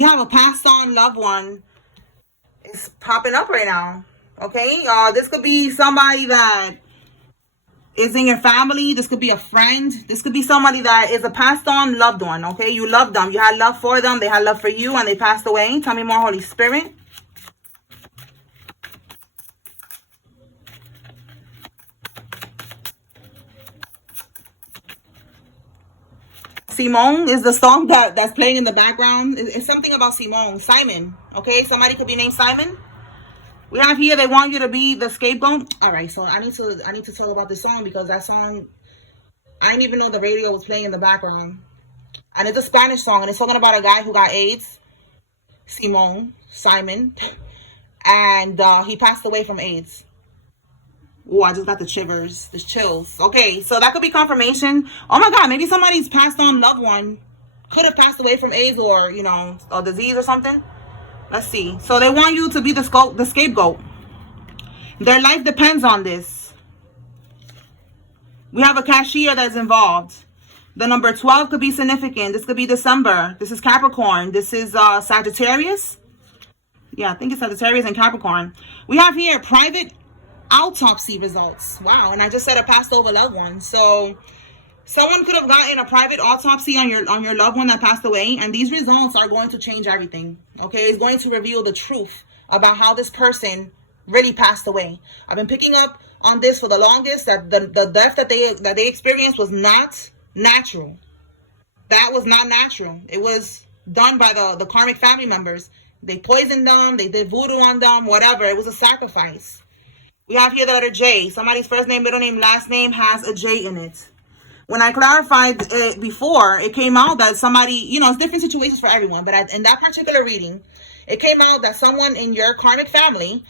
We have a passed on loved one. It's popping up right now. Okay, this could be somebody that is in your family. This could be a friend. This could be somebody that is a passed on loved one. Okay, you loved them. You had love for them. They had love for you and they passed away. Tell me more, Holy Spirit. Simone is the song that's playing in the background. It's something about Simone. Simon. Okay, somebody could be named Simon. We have here, they want you to be the scapegoat. All right, so I need to tell about this song because that song, I didn't even know the radio was playing in the background. And it's a Spanish song, and it's talking about a guy who got AIDS. Simon. And he passed away from AIDS. Oh, I just got the shivers, the chills. Okay, so that could be confirmation. Oh my God, maybe somebody's passed on loved one could have passed away from AIDS or, you know, a disease or something. Let's see. So they want you to be the scapegoat. Their life depends on this. We have a cashier that's involved. The number 12 could be significant. This could be December. This is Capricorn. This is Sagittarius. Yeah, I think it's Sagittarius and Capricorn. We have here private autopsy results. Wow, and I just said a passed over loved one. So someone could have gotten a private autopsy on your loved one that passed away, and these results are going to change everything. Okay, it's going to reveal the truth about how this person really passed away. I've been picking up on this for the longest, that the death that they experienced was not natural. That was not natural. It was done by the Karmic family members. They poisoned them, they did voodoo on them, whatever. It was a sacrifice. We have here the letter J. Somebody's first name, middle name, last name has a J in it. When I clarified it before, it came out that somebody, you know, it's different situations for everyone, but in that particular reading, it came out that someone in your karmic family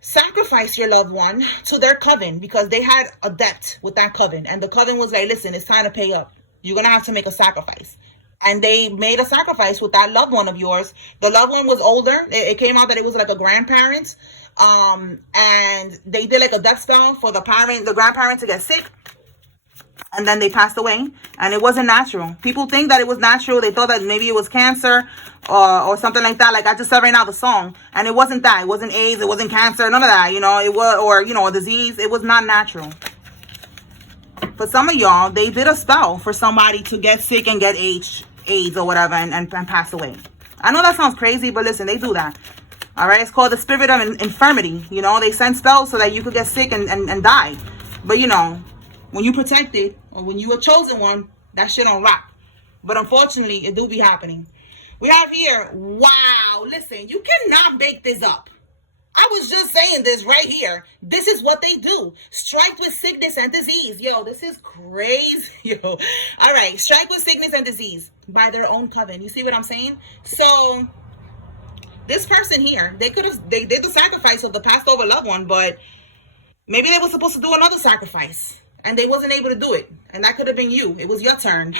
sacrificed your loved one to their coven because they had a debt with that coven. And the coven was like, listen, it's time to pay up. You're going to have to make a sacrifice. And they made a sacrifice with that loved one of yours. The loved one was older. It came out that it was like a grandparent. And they did like a death spell for the grandparent to get sick. And then they passed away, and it wasn't natural. People think that it was natural. They thought that maybe it was cancer or something like that. Like I just said right now, the song, and it wasn't that. It wasn't AIDS. It wasn't cancer. None of that. You know, it was, or you know, a disease. It was not natural. For some of y'all, they did a spell for somebody to get sick and get AIDS or whatever, and pass away. I know that sounds crazy, but listen, they do that. All right, it's called the spirit of infirmity. You know, they send spells so that you could get sick and die. But you know, when you protected or when you a chosen one, that shit don't rock. But unfortunately, it do be happening. We have here, wow, listen, you cannot make this up. I was just saying this right here. This is what they do. Strike with sickness and disease. Yo, this is crazy. Yo. All right, strike with sickness and disease by their own coven. You see what I'm saying? So this person here, they did the sacrifice of the passed over loved one, but maybe they were supposed to do another sacrifice. And they wasn't able to do it. And that could have been you. It was your turn.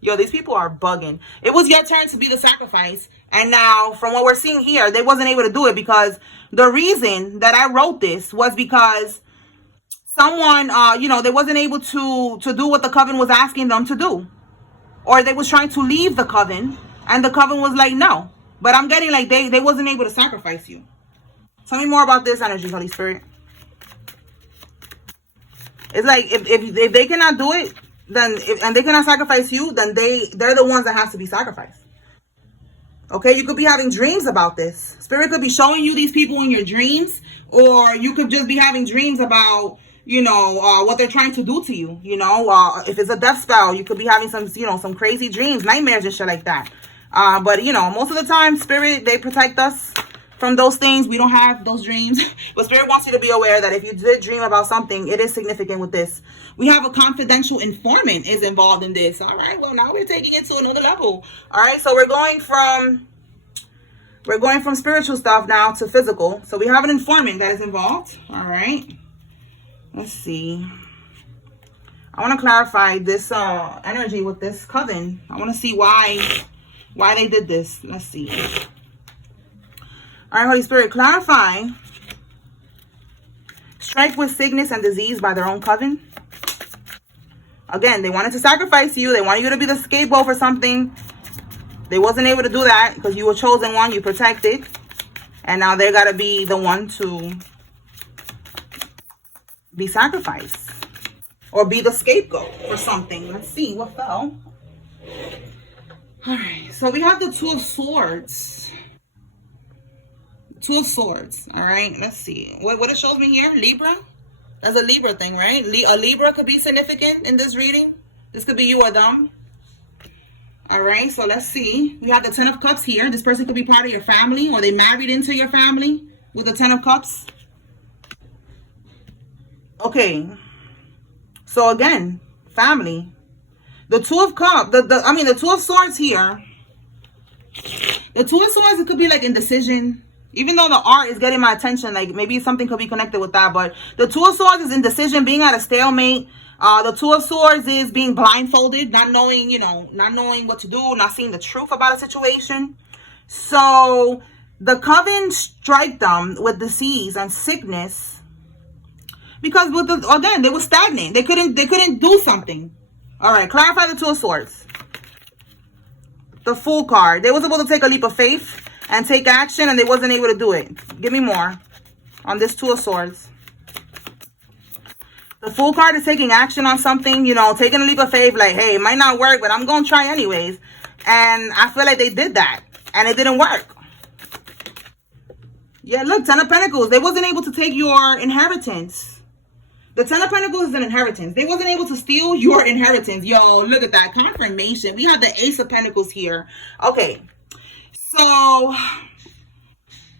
Yo, these people are bugging. It was your turn to be the sacrifice. And now, from what we're seeing here, they wasn't able to do it because the reason that I wrote this was because someone, you know, they wasn't able to do what the coven was asking them to do. Or they was trying to leave the coven. And the coven was like, no. But I'm getting like they wasn't able to sacrifice you. Tell me more about this energy, Holy Spirit. It's like if they cannot do it, then and they cannot sacrifice you, then they're the ones that have to be sacrificed. Okay, you could be having dreams about this. Spirit could be showing you these people in your dreams, or you could just be having dreams about, you know, what they're trying to do to you. You know, if it's a death spell, you could be having some, you know, some crazy dreams, nightmares and shit like that. But you know, most of the time, Spirit, they protect us from those things. We don't have those dreams. But Spirit wants you to be aware that if you did dream about something, it is significant with this. We have a confidential informant is involved in this. All right, well, now we're taking it to another level. All right, so we're going from spiritual stuff now to physical. So we have an informant that is involved. All right, let's see. I want to clarify this energy with this coven. I want to see why they did this. Let's see. All right, Holy Spirit, clarify. Strike with sickness and disease by their own coven. Again, they wanted to sacrifice you. They wanted you to be the scapegoat for something. They wasn't able to do that because you were chosen one, you protected. And now they got to be the one to be sacrificed. Or be the scapegoat for something. Let's see what fell. Alright, so we have the Two of Swords. Two of Swords. Alright, let's see. What it shows me here? Libra? That's a Libra thing, right? A Libra could be significant in this reading. This could be you or them. Alright, so let's see. We have the Ten of Cups here. This person could be part of your family, or they married into your family with the Ten of Cups. Okay. So again, family. The Two of Cups, the Two of Swords here. The Two of Swords, it could be like indecision. Even though the art is getting my attention, like maybe something could be connected with that. But the Two of Swords is indecision, being at a stalemate. The Two of Swords is being blindfolded, not knowing, not knowing what to do, not seeing the truth about a situation. So the coven strike them with disease and sickness because again, they were stagnant. They couldn't do something. All right, clarify the Two of Swords. The Fool card. They were supposed to take a leap of faith and take action, and they wasn't able to do it. Give me more on this Two of Swords. The Fool card is taking action on something, taking a leap of faith, like, hey, it might not work, but I'm going to try anyways. And I feel like they did that, and it didn't work. Yeah, look, Ten of Pentacles. They wasn't able to take your inheritance. The Ten of Pentacles is an inheritance. They wasn't able to steal your inheritance. Yo, look at that. Confirmation. We have the Ace of Pentacles here. Okay. So,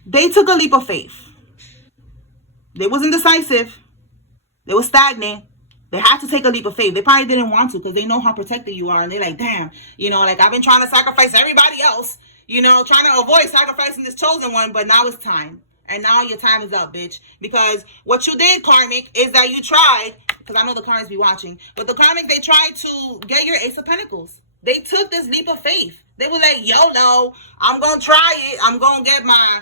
they took a leap of faith. They wasn't decisive. They were stagnant. They had to take a leap of faith. They probably didn't want to because they know how protected you are. And they're like, damn, like I've been trying to sacrifice everybody else, trying to avoid sacrificing this chosen one. But now it's time. And now your time is up, bitch. Because what you did, Karmic, is that you tried, because I know the Karmics be watching, but the Karmic, they tried to get your Ace of Pentacles. They took this leap of faith. They were like, YOLO, I'm going to try it. I'm going to get my,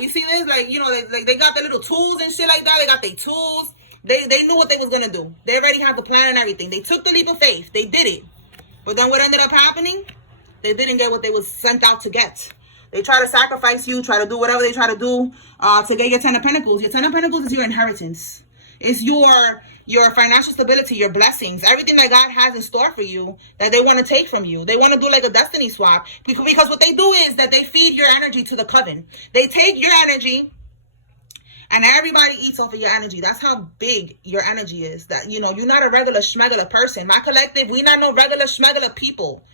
you see this? Like, they got the little tools and shit like that. They got their tools. They knew what they was going to do. They already had the plan and everything. They took the leap of faith. They did it. But then what ended up happening? They didn't get what they was sent out to get. They try to sacrifice you, try to do whatever they try to do to get your Ten of Pentacles. Your Ten of Pentacles is your inheritance. It's your financial stability, your blessings, everything that God has in store for you that they want to take from you. They want to do like a destiny swap because what they do is that they feed your energy to the coven. They take your energy and everybody eats off of your energy. That's how big your energy is. That, you're not a regular schmegular person. My collective, we not no regular schmegular people.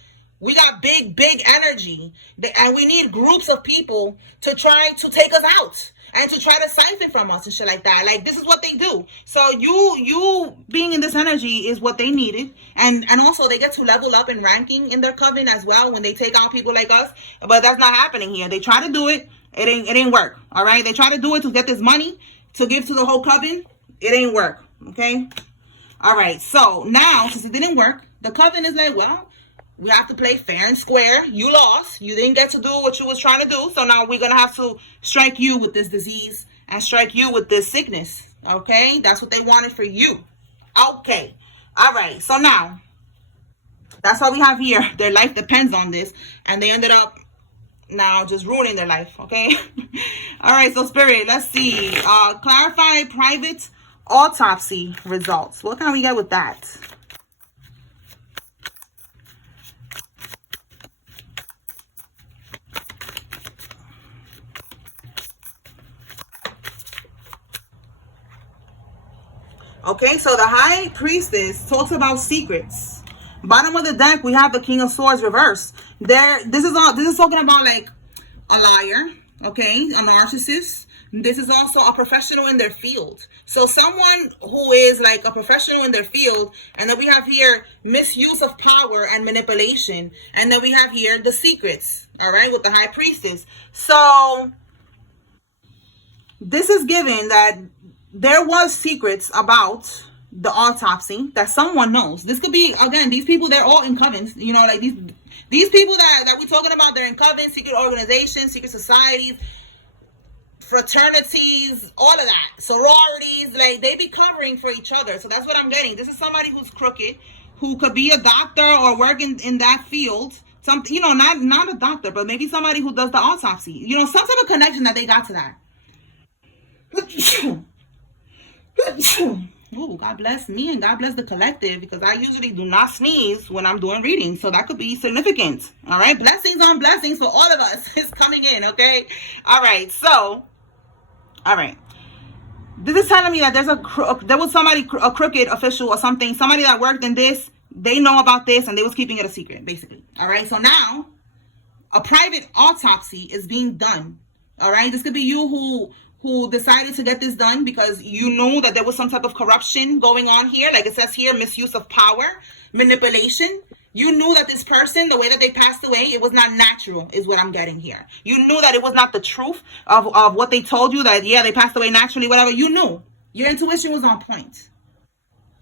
We got big energy, and we need groups of people to try to take us out and to try to siphon from us and shit like that. Like, this is what they do. So you being in this energy is what they needed. And also they get to level up in ranking in their coven as well when they take out people like us. But that's not happening here. They try to do it. It ain't work. All right. They try to do it to get this money to give to the whole coven. It ain't work. Okay. All right. So now, since it didn't work, the coven is like, well, we have to play fair and square. You lost. You didn't get to do what you was trying to do. So now we're going to have to strike you with this disease and strike you with this sickness. Okay? That's what they wanted for you. Okay. All right. So now, that's all we have here. Their life depends on this. And they ended up now just ruining their life. Okay? All right. So, Spirit, let's see. Clarify private autopsy results. What can we get with that? Okay, so the High Priestess talks about secrets. Bottom of the deck, we have the King of Swords reversed. This is talking about like a liar, okay, a narcissist. This is also a professional in their field. So someone who is like a professional in their field, and then we have here misuse of power and manipulation, and then we have here the secrets, all right, with the High Priestess. So this is given that there was secrets about the autopsy that someone knows. This could be, again, these people, they're all in covens. Like these people that we're talking about, they're in covens, secret organizations, secret societies, fraternities, all of that. Sororities, like they be covering for each other. So that's what I'm getting. This is somebody who's crooked, who could be a doctor or work in that field, Some, you know, not a doctor, but maybe somebody who does the autopsy. You know, some type of connection that they got to that. Oh, God bless me and God bless the collective, because I usually do not sneeze when I'm doing readings. So that could be significant. All right. Blessings on blessings for all of us is coming in. Okay. All right. So, all right. This is telling me that there was somebody, a crooked official or something, somebody that worked in this. They know about this and they was keeping it a secret, basically. All right. So now a private autopsy is being done. All right. This could be you who decided to get this done because you knew that there was some type of corruption going on here. Like it says here, misuse of power, manipulation. You knew that this person, the way that they passed away, it was not natural, is what I'm getting here. You knew that it was not the truth of what they told you, that, yeah, they passed away naturally, whatever. You knew. Your intuition was on point.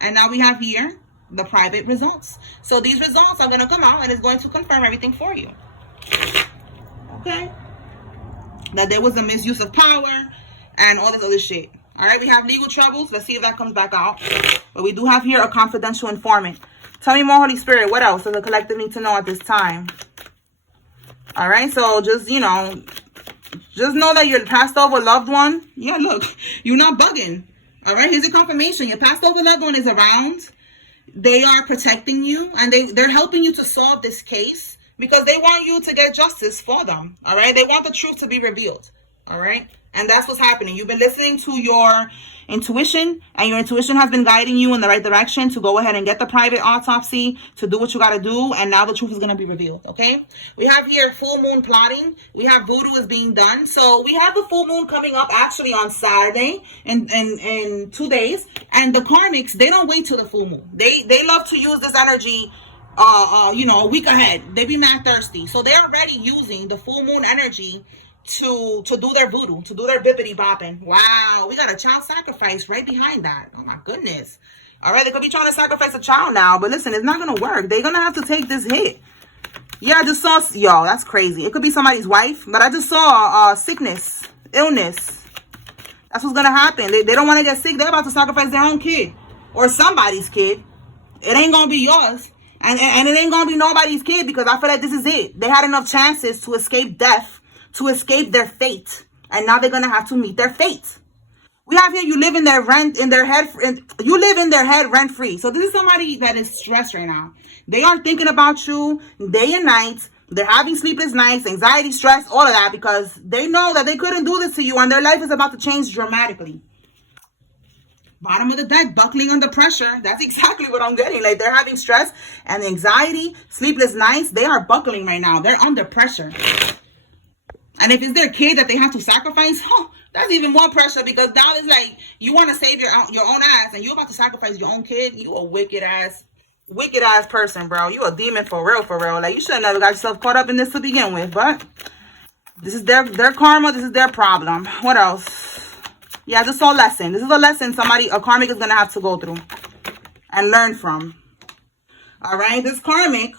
And now we have here the private results. So these results are going to come out and it's going to confirm everything for you. Okay? That there was a misuse of power and all this other shit. All right, we have legal troubles. Let's see if that comes back out. But we do have here a confidential informant. Tell me more, Holy Spirit. What else does the collective need to know at this time? All right, so just, you know, just know that your passed over loved one. Yeah, look, you're not bugging. All right, here's a confirmation. Your passed over loved one is around. They are protecting you and they're helping you to solve this case because they want you to get justice for them. All right, they want the truth to be revealed. All right. And that's what's happening. You've been listening to your intuition, and your intuition has been guiding you in the right direction to go ahead and get the private autopsy, to do what you got to do. And now the truth is going to be revealed. Okay. We have here full moon plotting. We have voodoo is being done. So we have the full moon coming up actually on Saturday in 2 days. And the karmics, they don't wait till the full moon. They love to use this energy you know, a week ahead. They be mad thirsty. So they're already using the full moon energy to do their voodoo, to do their bippity bopping. Wow, we got a child sacrifice right behind that. Oh my goodness. All right, they could be trying to sacrifice a child now, but listen, it's not gonna work. They're gonna have to take this hit. Yeah, I just saw, yo, that's crazy. It could be somebody's wife, but I just saw sickness, illness. That's what's gonna happen. They don't want to get sick. They're about to sacrifice their own kid or somebody's kid. It ain't gonna be yours, and it ain't gonna be nobody's kid, because I feel like this is it. They had enough chances to escape death, to escape their fate, and now they're gonna have to meet their fate. We have here, you live in their you live in their head rent free. So this is somebody that is stressed right now. They are thinking about you day and night. They're having sleepless nights, anxiety, stress, all of that, because they know that they couldn't do this to you and their life is about to change dramatically. Bottom of the deck, buckling under pressure. That's exactly what I'm getting. Like, they're having stress and anxiety, sleepless nights. They are buckling right now. They're under pressure. And if it's their kid that they have to sacrifice, oh, that's even more pressure, because now it's like you want to save your own ass and you're about to sacrifice your own kid. You a wicked ass person, bro. You a demon for real, for real. Like, you should have never got yourself caught up in this to begin with. But this is their karma. This is their problem. What else? Yeah, this is a lesson. This is a lesson a karmic is going to have to go through and learn from. All right? This karmic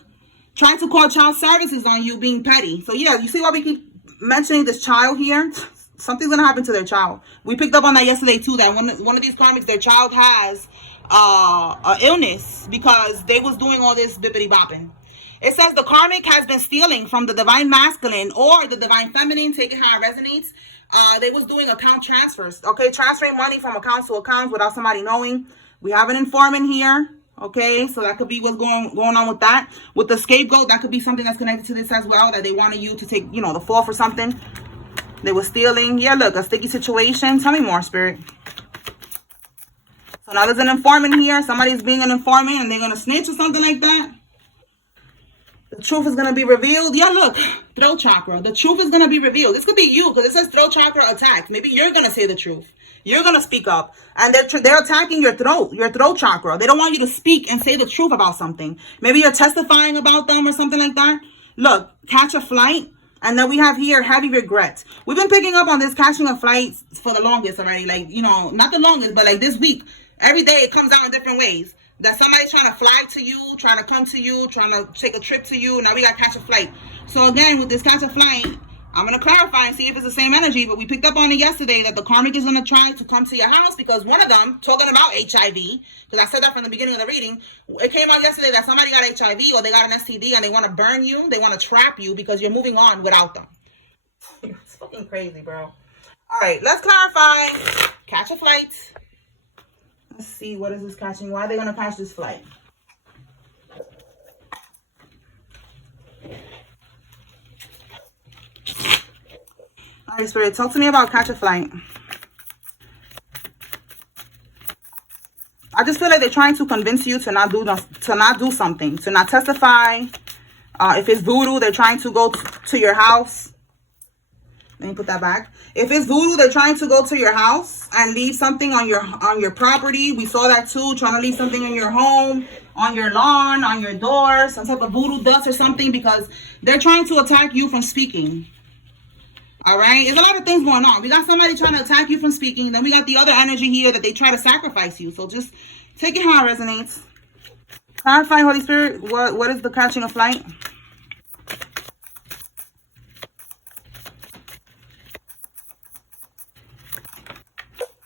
tried to call child services on you being petty. So, yeah, you see why we keep mentioning this child here? Something's going to happen to their child. We picked up on that yesterday, too, that one of these karmics, their child has an illness because they was doing all this bippity-bopping. It says the karmic has been stealing from the divine masculine or the divine feminine, take it how it resonates. They was doing account transfers, okay? Transferring money from accounts to accounts without somebody knowing. We have an informant here, okay? So that could be what's going on with that. With the scapegoat, that could be something that's connected to this as well, that they wanted you to take, you know, the fall for something. They were stealing. Yeah, look, a sticky situation. Tell me more, Spirit. So now there's an informant here. Somebody's being an informant and they're going to snitch or something like that. The truth is going to be revealed. Yeah, look, throat chakra. The truth is going to be revealed. This could be you, because it says throat chakra attacked. Maybe you're going to say the truth. You're going to speak up. And they're attacking your throat chakra. They don't want you to speak and say the truth about something. Maybe you're testifying about them or something like that. Look, catch a flight. And then we have here heavy regret. We've been picking up on this catching a flight for the longest already. Like, you know, not the longest, but like this week. Every day it comes out in different ways. That somebody's trying to fly to you, trying to come to you, trying to take a trip to you. Now we got to catch a flight. So again, with this catch a flight, I'm going to clarify and see if it's the same energy, but we picked up on it yesterday that the karmic is going to try to come to your house because one of them, talking about HIV, because I said that from the beginning of the reading, it came out yesterday that somebody got HIV or they got an STD and they want to burn you, they want to trap you because you're moving on without them. It's fucking crazy, bro. All right, let's clarify. Catch a flight. Let's see, what is this catching? Why are they going to catch this flight? All right, Spirit, talk to me about catch a flight. I just feel like they're trying to convince you to not do something, to not testify. If it's voodoo, they're trying to go to your house. Let me put that back. If it's voodoo, they're trying to go to your house and leave something on your property. We saw that too, trying to leave something in your home, on your lawn, on your door, some type of voodoo dust or something, because they're trying to attack you from speaking. All right, there's a lot of things going on. We got somebody trying to attack you from speaking. Then we got the other energy here that they try to sacrifice you. So just take it how it resonates. Clarify, Holy Spirit, what is the catching a flight?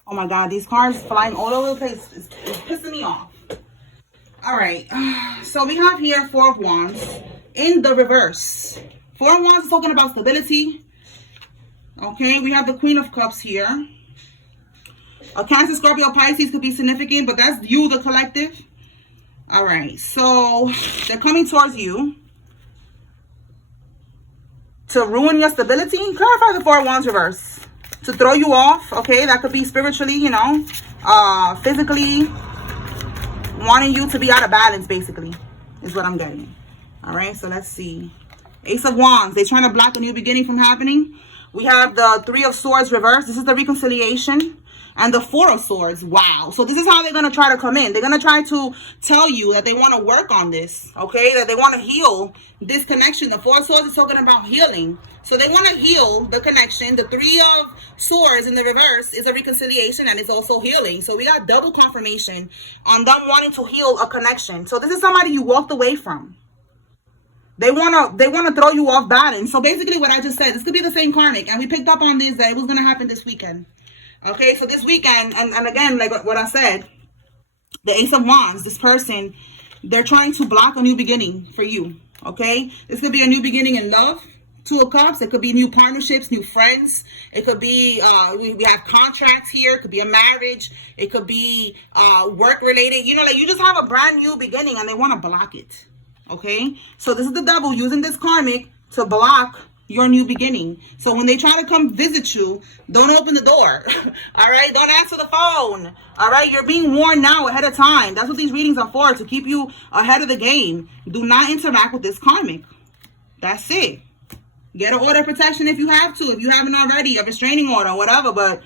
Oh my God, these cards flying all over the place. It's pissing me off. All right, so we have here Four of Wands in the reverse. Four of Wands is talking about stability. Okay, we have the Queen of Cups here. A Cancer, Scorpio, Pisces could be significant, but that's you, the collective. All right, so they're coming towards you to ruin your stability. Clarify the Four of Wands reverse. To throw you off, okay? That could be spiritually, you know, physically, wanting you to be out of balance, basically, is what I'm getting. All right, so let's see. Ace of Wands, they're trying to block a new beginning from happening. We have the Three of Swords reversed. This is the reconciliation. And the Four of Swords. Wow. So this is how they're going to try to come in. They're going to try to tell you that they want to work on this. Okay. That they want to heal this connection. The Four of Swords is talking about healing. So they want to heal the connection. The Three of Swords in the reverse is a reconciliation and it's also healing. So we got double confirmation on them wanting to heal a connection. So this is somebody you walked away from. They wanna throw you off balance. So basically what I just said, this could be the same karmic. And we picked up on this, that it was going to happen this weekend. Okay, so this weekend, and again, like what I said, the Ace of Wands, this person, they're trying to block a new beginning for you. Okay, this could be a new beginning in love. Two of Cups, it could be new partnerships, new friends. It could be, we have contracts here. It could be a marriage. It could be work related. You know, like you just have a brand new beginning and they want to block it. Okay, so this is the devil using this karmic to block your new beginning. So when they try to come visit you, don't open the door. All right, don't answer the phone. All right, you're being warned now ahead of time. That's what these readings are for, to keep you ahead of the game. Do not interact with this karmic. That's it. Get an order of protection if you have to, if you haven't already, a restraining order or whatever, but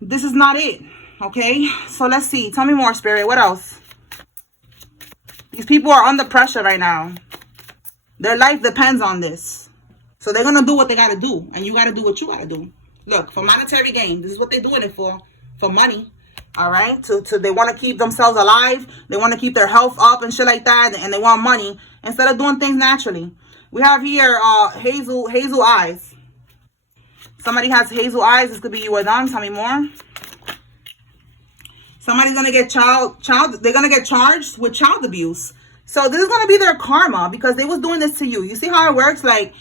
this is not it. Okay, so let's see. Tell me more, Spirit. What else? These people are under pressure right now. Their life depends on this. So they're going to do what they got to do. And you got to do what you got to do. Look, for monetary gain. This is what they're doing it for. For money. All right. They want to keep themselves alive. They want to keep their health up and shit like that. And they want money instead of doing things naturally. We have here hazel eyes. Somebody has hazel eyes. This could be you or them. Tell me more. Somebody's going to get they're going to get charged with child abuse. So this is going to be their karma because they was doing this to you. You see how it works? Like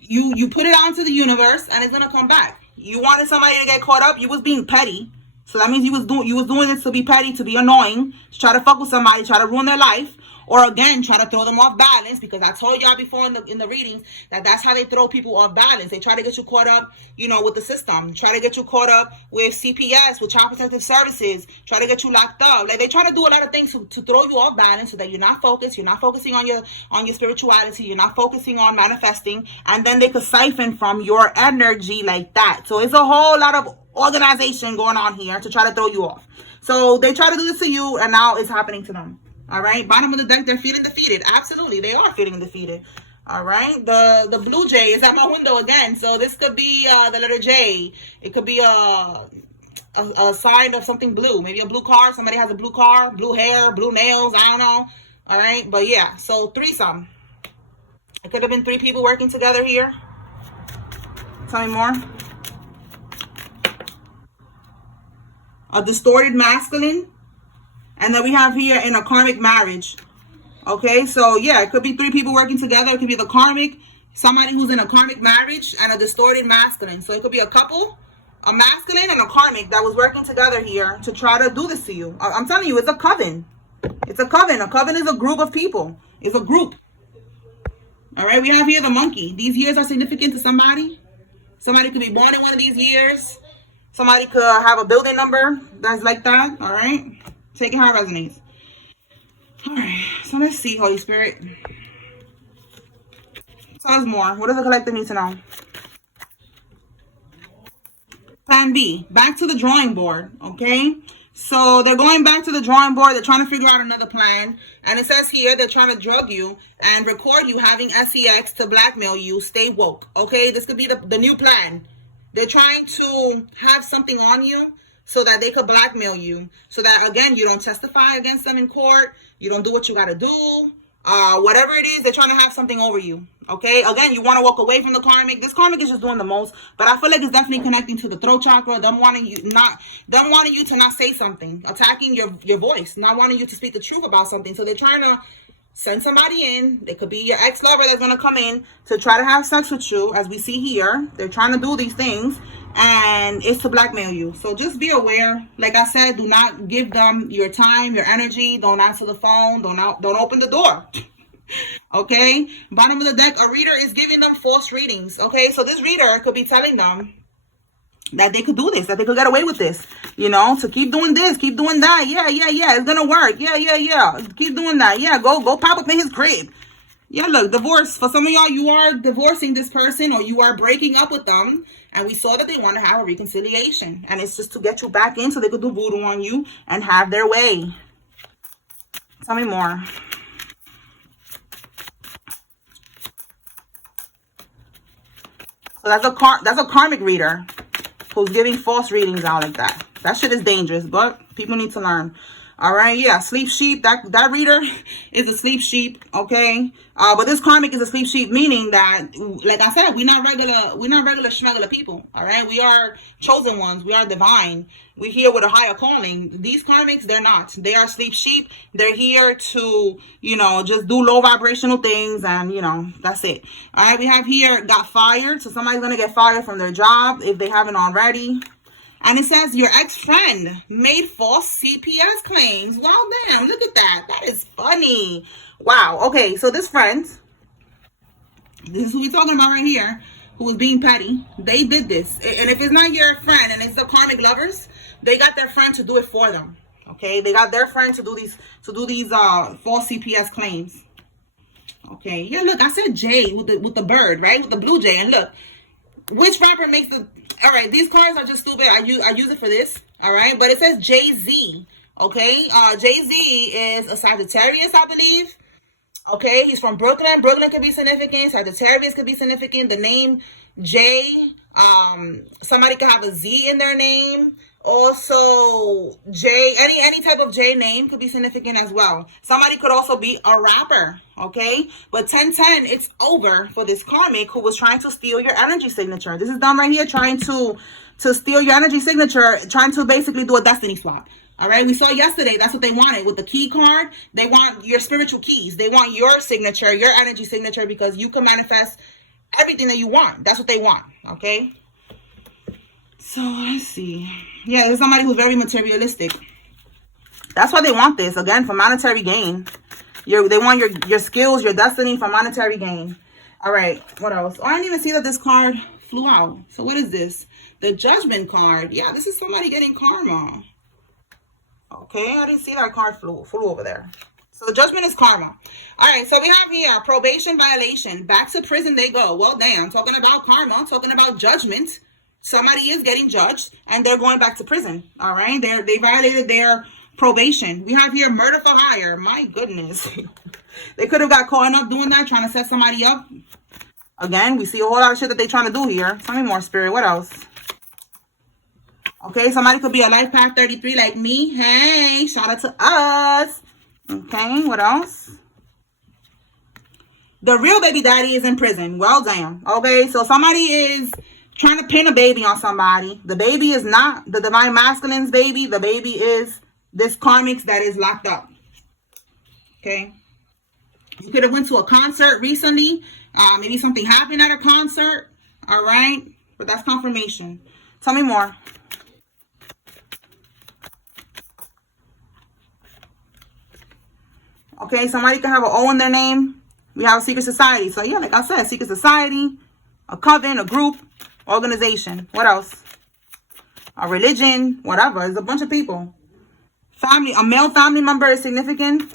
you put it out into the universe and it's going to come back. You wanted somebody to get caught up. You was being petty. So that means you was doing this to be petty, to be annoying, to try to fuck with somebody, try to ruin their life. Or again, try to throw them off balance, because I told y'all before in the readings that that's how they throw people off balance. They try to get you caught up, you know, with the system. Try to get you caught up with CPS, with Child Protective Services. Try to get you locked up. Like they try to do a lot of things to throw you off balance so that you're not focused. You're not focusing on your spirituality. You're not focusing on manifesting. And then they could siphon from your energy like that. So it's a whole lot of organization going on here to try to throw you off. So they try to do this to you, and now it's happening to them. All right, bottom of the deck, they're feeling defeated. Absolutely, they are feeling defeated. All right, the blue J is at my window again. So this could be the letter J. It could be a sign of something blue. Maybe a blue car. Somebody has a blue car, blue hair, blue nails. I don't know. All right, but yeah, so threesome. It could have been 3 people working together here. Tell me more. A distorted masculine. And then we have here in a karmic marriage. Okay, so yeah, it could be 3 people working together. It could be the karmic, somebody who's in a karmic marriage, and a distorted masculine. So it could be a couple, a masculine and a karmic that was working together here to try to do this to you. I'm telling you, it's a coven. It's a coven. A coven is a group of people. It's a group. All right, we have here the monkey. These years are significant to somebody. Somebody could be born in one of these years. Somebody could have a building number that's like that. All right, take it how it resonates. All right, so let's see, Holy Spirit. Tell us more. What does the collective need to know? Plan B, back to the drawing board, okay? So they're going back to the drawing board. They're trying to figure out another plan. And it says here they're trying to drug you and record you having sex to blackmail you. Stay woke, okay? This could be the new plan. They're trying to have something on you so that they could blackmail you. So that, again, you don't testify against them in court. You don't do what you got to do. Whatever it is, they're trying to have something over you. Okay, again, you want to walk away from the karmic. This karmic is just doing the most, but I feel like it's definitely connecting to the throat chakra. Them wanting you to not say something, attacking your voice, not wanting you to speak the truth about something. So they're trying to send somebody in. It could be your ex-lover that's going to come in to try to have sex with you, as we see here. They're trying to do these things, and it's to blackmail you. So just be aware. Like I said, do not give them your time, your energy. Don't answer the phone. Don't open the door. Okay, bottom of the deck, a reader is giving them false readings. Okay, so this reader could be telling them that they could do this, that they could get away with this, you know, to keep doing this, keep doing that. Yeah, it's gonna work. Yeah, keep doing that. Yeah, go pop up in his crib. Yeah, look, divorce. For some of y'all, you are divorcing this person, or you are breaking up with them, and we saw that they want to have a reconciliation, and it's just to get you back in so they could do voodoo on you and have their way. Tell me more. So that's a karmic reader who's giving false readings out like that. That shit is dangerous, but people need to learn. All right, yeah, sleep sheep. That reader is a sleep sheep, okay? But this karmic is a sleep sheep, meaning that, like I said, we're not regular schmegular people. All right, we are chosen ones. We are divine. We're here with a higher calling. These karmics, they're not. They are sleep sheep. They're here to, you know, just do low vibrational things, and, you know, that's it. All right, we have here got fired. So somebody's gonna get fired from their job if they haven't already. And it says your ex-friend made false CPS claims. Well, damn, look at that. That is funny. Wow. Okay, so this friend, this is who we're talking about right here, who was being petty. They did this. And if it's not your friend and it's the karmic lovers, they got their friend to do it for them. Okay, they got their friend to do these false CPS claims. Okay, yeah, look, I said J with the bird, right? With the blue jay. And look, which rapper makes the... All right, these cards are just stupid. I use it for this. All right, but it says Jay-Z. Okay, Jay-Z is a Sagittarius, I believe. Okay, he's from Brooklyn. Brooklyn could be significant. Sagittarius could be significant. The name Jay, somebody could have a Z in their name. Also, J, any type of J name could be significant as well. Somebody could also be a rapper, okay? But 1010, it's over for this karmic who was trying to steal your energy signature. This is them right here trying to steal your energy signature, trying to basically do a destiny swap. All right, we saw yesterday, that's what they wanted with the key card. They want your spiritual keys. They want your signature, your energy signature, because you can manifest everything that you want. That's what they want, okay? So let's see. Yeah, there's somebody who's very materialistic. That's why they want this, again, for monetary gain. They want your skills, your destiny for monetary gain. All right, what else? Oh, I didn't even see that this card flew out. So what is this? The Judgment card. Yeah, this is somebody getting karma. Okay, I didn't see that card flew over there. So the Judgment is karma. All right, so we have here probation violation. Back to prison they go. Well, damn, talking about karma, talking about judgment. Somebody is getting judged and they're going back to prison. All right, they violated their probation. We have here murder for hire. My goodness. They could have got caught up doing that, trying to set somebody up. Again, we see a whole lot of shit that they're trying to do here. Tell me more, Spirit. What else? Okay, somebody could be a life path 33 like me. Hey, shout out to us. Okay, what else? The real baby daddy is in prison. Well, damn. Okay, so somebody is trying to pin a baby on somebody. The baby is not the divine masculine's baby. The baby is this karmic that is locked up. Okay. You could have went to a concert recently. Maybe something happened at a concert. All right. But that's confirmation. Tell me more. Okay. Somebody can have an O in their name. We have a secret society. So yeah, like I said, secret society, a coven, a group, organization. What else? A religion, whatever. There's a bunch of people. Family, a male family member is significant.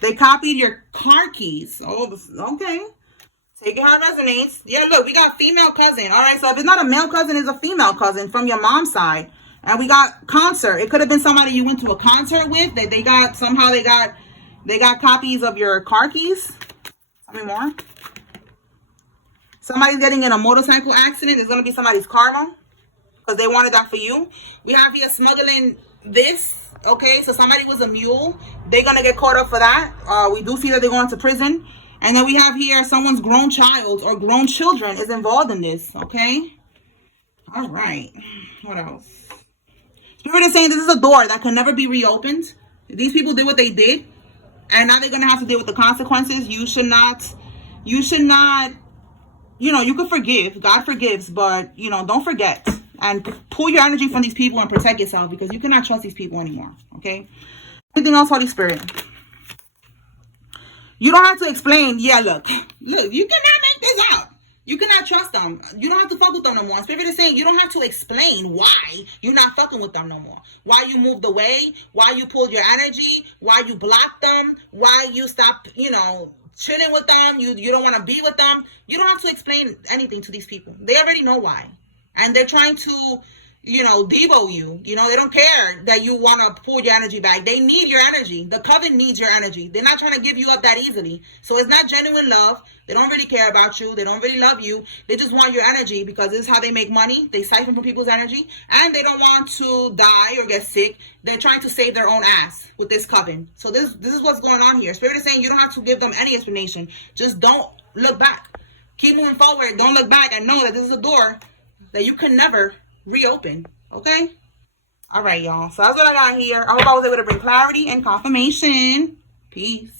They copied your car keys. Oh, okay. Take it how it resonates. Yeah, look, we got female cousin. All right, so if it's not a male cousin, it's a female cousin from your mom's side. And we got concert. It could have been somebody you went to a concert with. That they got, somehow they got copies of your car keys. Tell me more. Somebody's getting in a motorcycle accident. It's going to be somebody's karma. Because they wanted that for you. We have here smuggling this. Okay, so somebody was a mule. They're going to get caught up for that. We do see that they're going to prison. And then we have here someone's grown child or grown children is involved in this. Okay. All right. What else? Spirit is saying this is a door that can never be reopened. These people did what they did. And now they're going to have to deal with the consequences. You should not, you know, you could forgive. God forgives. But, you know, don't forget. And pull your energy from these people and protect yourself because you cannot trust these people anymore. Okay? Anything else, Holy Spirit? You don't have to explain. Yeah, look, you cannot make this up. You cannot trust them. You don't have to fuck with them no more. Spirit is saying you don't have to explain why you're not fucking with them no more. Why you moved away. Why you pulled your energy. Why you blocked them. Why you stopped, you know, chilling with them. You don't want to be with them. You don't have to explain anything to these people. They already know why. And they're trying to, you know, devo you. You know, they don't care that you want to pull your energy back. They need your energy. The coven needs your energy. They're not trying to give you up that easily. So it's not genuine love. They don't really care about you. They don't really love you. They just want your energy because this is how they make money. They siphon from people's energy. And they don't want to die or get sick. They're trying to save their own ass with this coven. So this is what's going on here. Spirit is saying you don't have to give them any explanation. Just don't look back. Keep moving forward. Don't look back and know that this is a door that you can never reopen. Okay? All right, y'all. So that's what I got here. I hope I was able to bring clarity and confirmation. Peace.